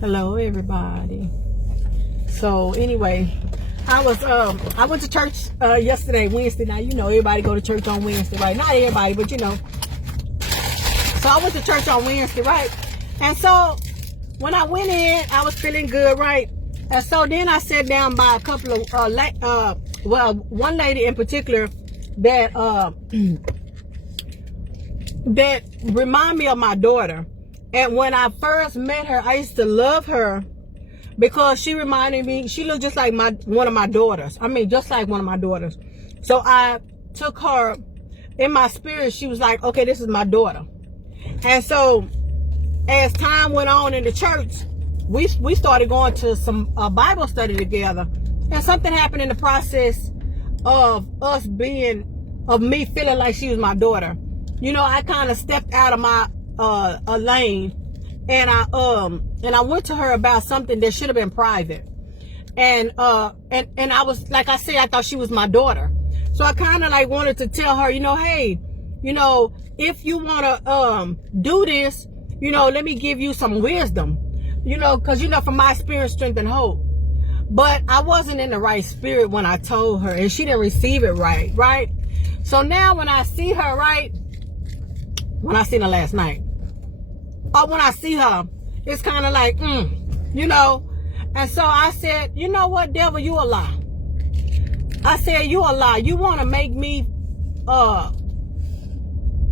Hello, everybody. So anyway, I went to church yesterday, Wednesday night. You know, everybody go to church on Wednesday, right? Not everybody, but you know. So I went to church on Wednesday, right? And so when I went in, I was feeling good, right? And so then I sat down by a couple of one lady in particular that that remind me of my daughter. And when I first met her, I used to love her because she reminded me, she looked just like one of my daughters. I mean, just like one of my daughters. So I took her in my spirit. She was like, okay, this is my daughter. And so as time went on in the church, we started going to some Bible study together. And something happened in the process of me feeling like she was my daughter. You know, I kind of stepped out of my a lane, and I went to her about something that should have been private, and I was, like I said, I thought she was my daughter. So I kind of like wanted to tell her, you know, hey, you know, if you want to do this, you know, let me give you some wisdom, you know, because, you know, from my spirit, strength, and hope. But I wasn't in the right spirit when I told her, and she didn't receive it right? So now when I see her, right, when I seen her last night, or when I see her, it's kind of like, you know. And so I said, you know what, devil, you a lie. I said, you a lie. You want to make me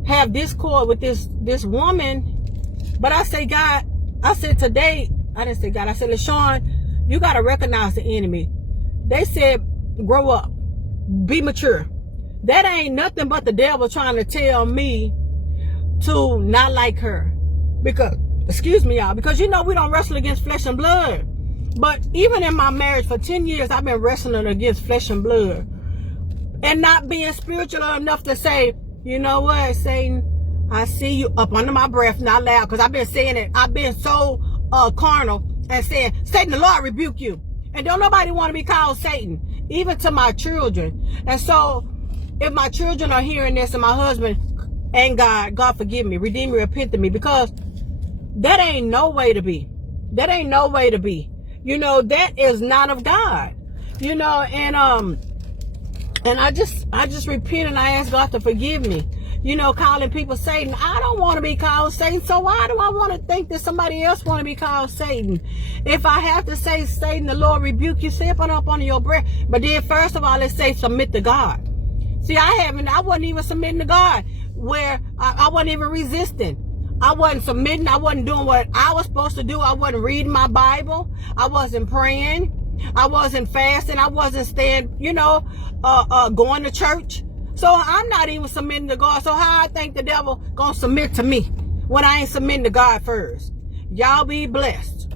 have discord with this woman. But I say, God, I said today, I didn't say God, I said, LaShawn, you got to recognize the enemy. They said, grow up, be mature. That ain't nothing but the devil trying to tell me to not like her. Because, excuse me, y'all, because you know we don't wrestle against flesh and blood. But even in my marriage for 10 years, I've been wrestling against flesh and blood. And not being spiritual enough to say, you know what, Satan, I see you, up under my breath, not loud, because I've been saying it. I've been so carnal and saying, Satan, the Lord rebuke you. And don't nobody want to be called Satan, even to my children. And so if my children are hearing this, and my husband and God forgive me, redeem me, repent to me, because that ain't no way to be. That ain't no way to be. You know, that is not of God. You know, and I just repent and I ask God to forgive me. You know, calling people Satan. I don't want to be called Satan, so why do I want to think that somebody else want to be called Satan? If I have to say, Satan, the Lord rebuke you, say it up under your breath. But then first of all, let's say submit to God. See, I wasn't even submitting to God, where I wasn't even resisting. I wasn't submitting. I wasn't doing what I was supposed to do. I wasn't reading my Bible. I wasn't praying. I wasn't fasting. I wasn't staying, you know, going to church. So I'm not even submitting to God. So how I think the devil gonna submit to me when I ain't submitting to God first? Y'all be blessed.